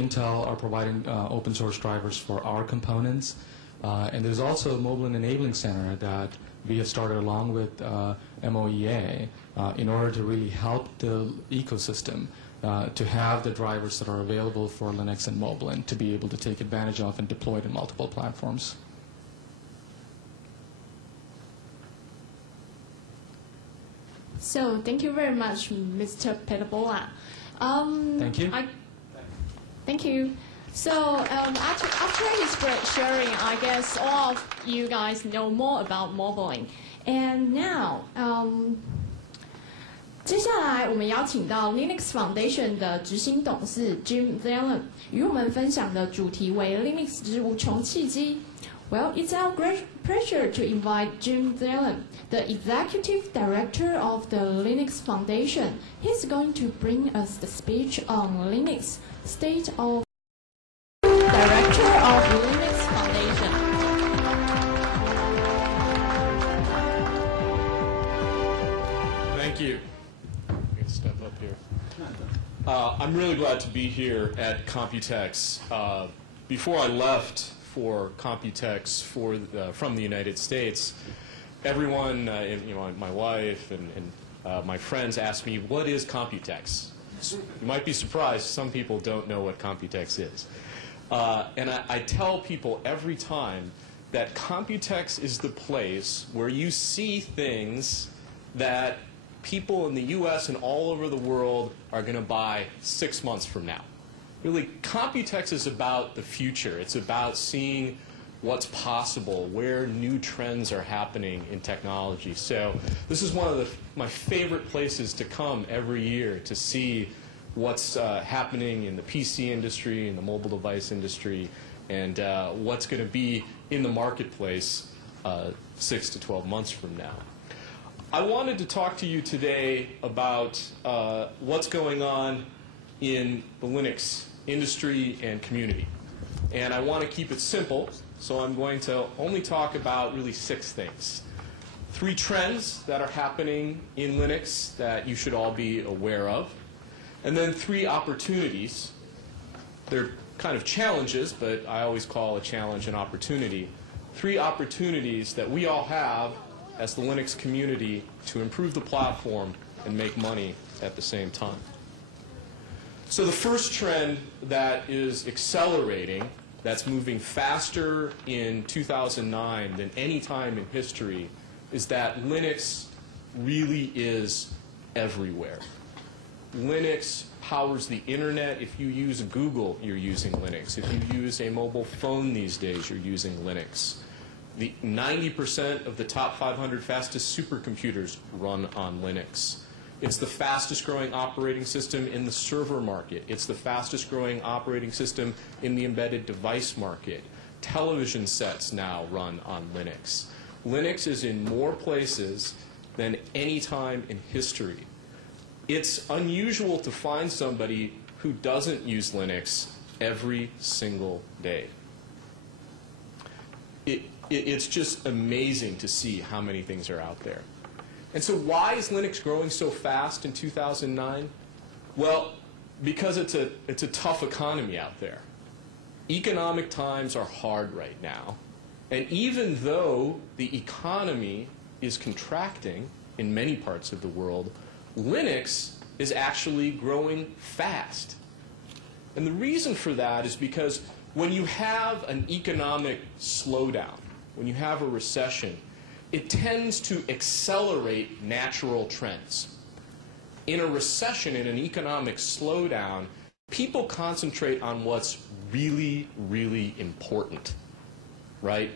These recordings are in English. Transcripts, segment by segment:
Intel are providing open source drivers for our components. And there's also a Mobile Enabling Center that we have started along with MOEA in order to really help the ecosystem to have the drivers that are available for Linux and mobile and to be able to take advantage of and deploy it in multiple platforms. So thank you very much, Mr. Petabola. Thank you. Thank you. So after his great sharing, I guess all of you guys know more about mobiling. And now, 接下来我们邀请到 Linux Foundation 的执行董事 Jim Zemlin 与我们分享的主题为 Linux 之无穷契机。Well, it's our great pleasure to invite Jim Zemlin, the Executive Director of the Linux Foundation. He's going to bring us the speech on Linux, State of Director of Linux Foundation. Thank you. I'm going to step up here. I'm really glad to be here at Computex. Before I left for Computex from the United States, everyone, my wife and my friends asked me, what is Computex? You might be surprised, some people don't know what Computex is. And I tell people every time that Computex is the place where you see things that people in the US and all over the world are going to buy 6 months from now. Really, Computex is about the future. It's about seeing what's possible, where new trends are happening in technology. So this is one of my favorite places to come every year to see what's happening in the PC industry, in the mobile device industry, and what's going to be in the marketplace 6 to 12 months from now. I wanted to talk to you today about what's going on in the Linux industry and community. And I want to keep it simple, so I'm going to only talk about really 6 things. 3 trends that are happening in Linux that you should all be aware of. And then 3 opportunities. They're kind of challenges, but I always call a challenge an opportunity. 3 opportunities that we all have as the Linux community to improve the platform and make money at the same time. So the first trend that is accelerating, that's moving faster in 2009 than any time in history, is that Linux really is everywhere. Linux powers the internet. If you use Google, you're using Linux. If you use a mobile phone these days, you're using Linux. The 90% of the top 500 fastest supercomputers run on Linux. It's the fastest growing operating system in the server market. It's the fastest growing operating system in the embedded device market. Television sets now run on Linux. Linux is in more places than any time in history. It's unusual to find somebody who doesn't use Linux every single day. It's just amazing to see how many things are out there. And so why is Linux growing so fast in 2009? Well, because it's a tough economy out there. Economic times are hard right now. And even though the economy is contracting in many parts of the world, Linux is actually growing fast. And the reason for that is because when you have an economic slowdown, when you have a recession, it tends to accelerate natural trends. In a recession, in an economic slowdown, people concentrate on what's really, really important, right?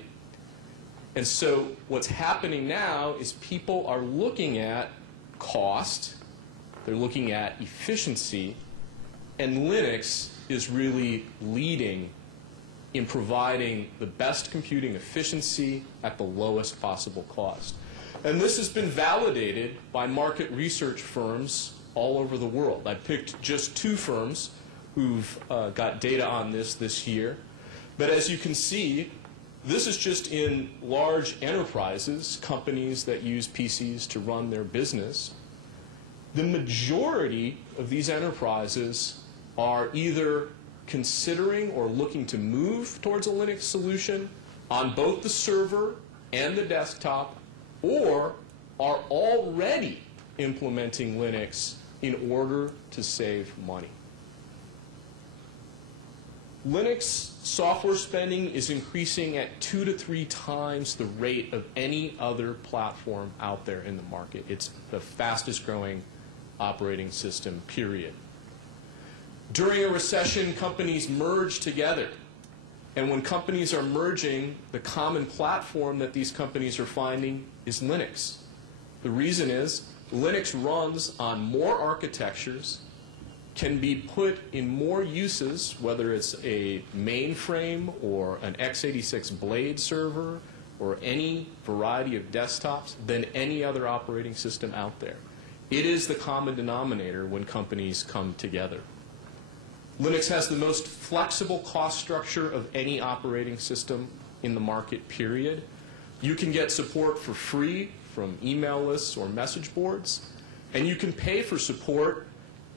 And so what's happening now is people are looking at cost, they're looking at efficiency, and Linux is really leading in providing the best computing efficiency at the lowest possible cost. And this has been validated by market research firms all over the world. I picked just 2 firms who've got data on this year. But as you can see, this is just in large enterprises, companies that use PCs to run their business. The majority of these enterprises are either considering or looking to move towards a Linux solution on both the server and the desktop, or are already implementing Linux in order to save money. Linux software spending is increasing at 2 to 3 times the rate of any other platform out there in the market. It's the fastest growing operating system, period. During a recession, companies merge together. And when companies are merging, the common platform that these companies are finding is Linux. The reason is Linux runs on more architectures, can be put in more uses, whether it's a mainframe or an x86 blade server or any variety of desktops, than any other operating system out there. It is the common denominator when companies come together. Linux has the most flexible cost structure of any operating system in the market, period. You can get support for free from email lists or message boards, and you can pay for support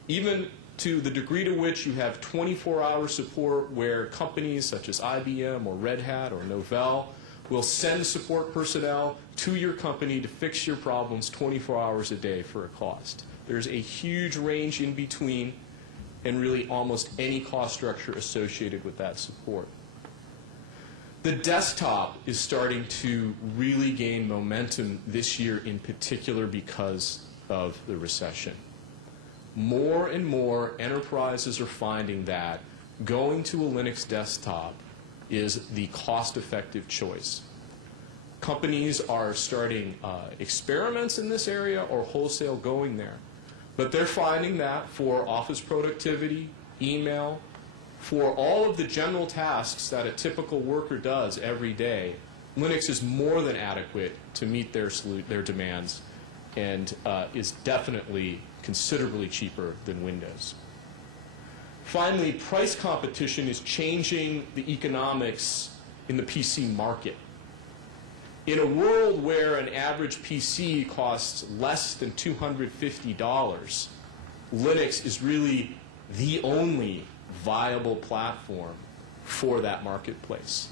even to the degree to which you have 24-hour support, where companies such as IBM or Red Hat or Novell will send support personnel to your company to fix your problems 24 hours a day for a cost. There's a huge range in between, and really almost any cost structure associated with that support. The desktop is starting to really gain momentum this year, in particular because of the recession. More and more enterprises are finding that going to a Linux desktop is the cost-effective choice. Companies are starting experiments in this area or wholesale going there. But they're finding that for office productivity, email, for all of the general tasks that a typical worker does every day, Linux is more than adequate to meet their demands, and is definitely considerably cheaper than Windows. Finally, price competition is changing the economics in the PC market. In a world where an average PC costs less than $250, Linux is really the only viable platform for that marketplace.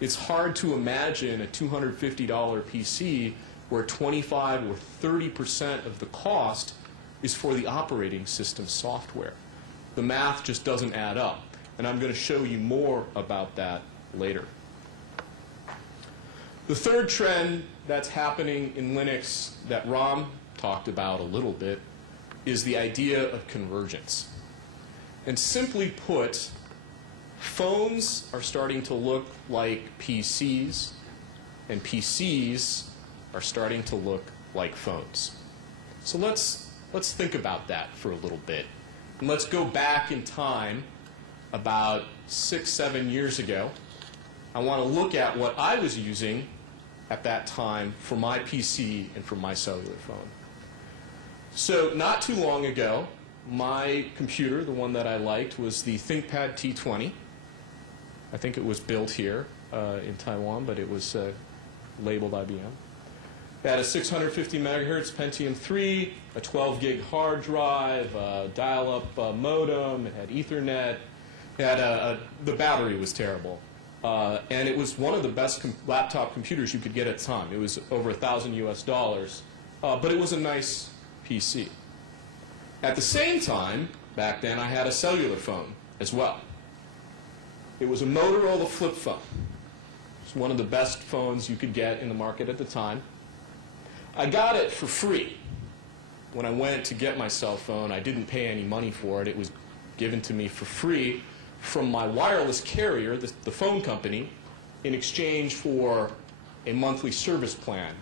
It's hard to imagine a $250 PC where 25 or 30% of the cost is for the operating system software. The math just doesn't add up, and I'm going to show you more about that later. The third trend that's happening in Linux that Ram talked about a little bit is the idea of convergence. And simply put, phones are starting to look like PCs, and PCs are starting to look like phones. So let's think about that for a little bit. And let's go back in time about 6-7 years ago. I want to look at what I was using at that time for my PC and for my cellular phone. So not too long ago, my computer, the one that I liked, was the ThinkPad T20. I think it was built here in Taiwan, but it was labeled IBM. It had a 650 megahertz Pentium 3, a 12 gig hard drive, a dial-up modem, it had Ethernet, it had the battery was terrible. And it was one of the best laptop computers you could get at the time. It was over $1,000 US, but it was a nice PC. At the same time, back then, I had a cellular phone as well. It was a Motorola flip phone. It was one of the best phones you could get in the market at the time. I got it for free. When I went to get my cell phone, I didn't pay any money for it. It was given to me for free from my wireless carrier, the phone company, in exchange for a monthly service plan,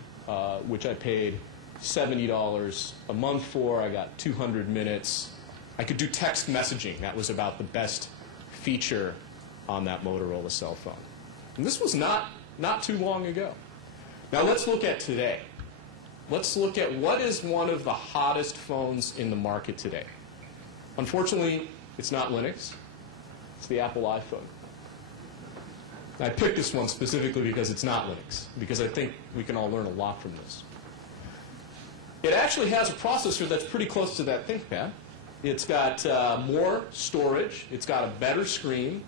which I paid $70 a month for. I got 200 minutes. I could do text messaging. That was about the best feature on that Motorola cell phone. And this was not too long ago. Now let's look at today. Let's look at what is one of the hottest phones in the market today. Unfortunately, it's not Linux. It's the Apple iPhone. I picked this one specifically because it's not Linux, because I think we can all learn a lot from this. It actually has a processor that's pretty close to that ThinkPad. It's got more storage. It's got a better screen.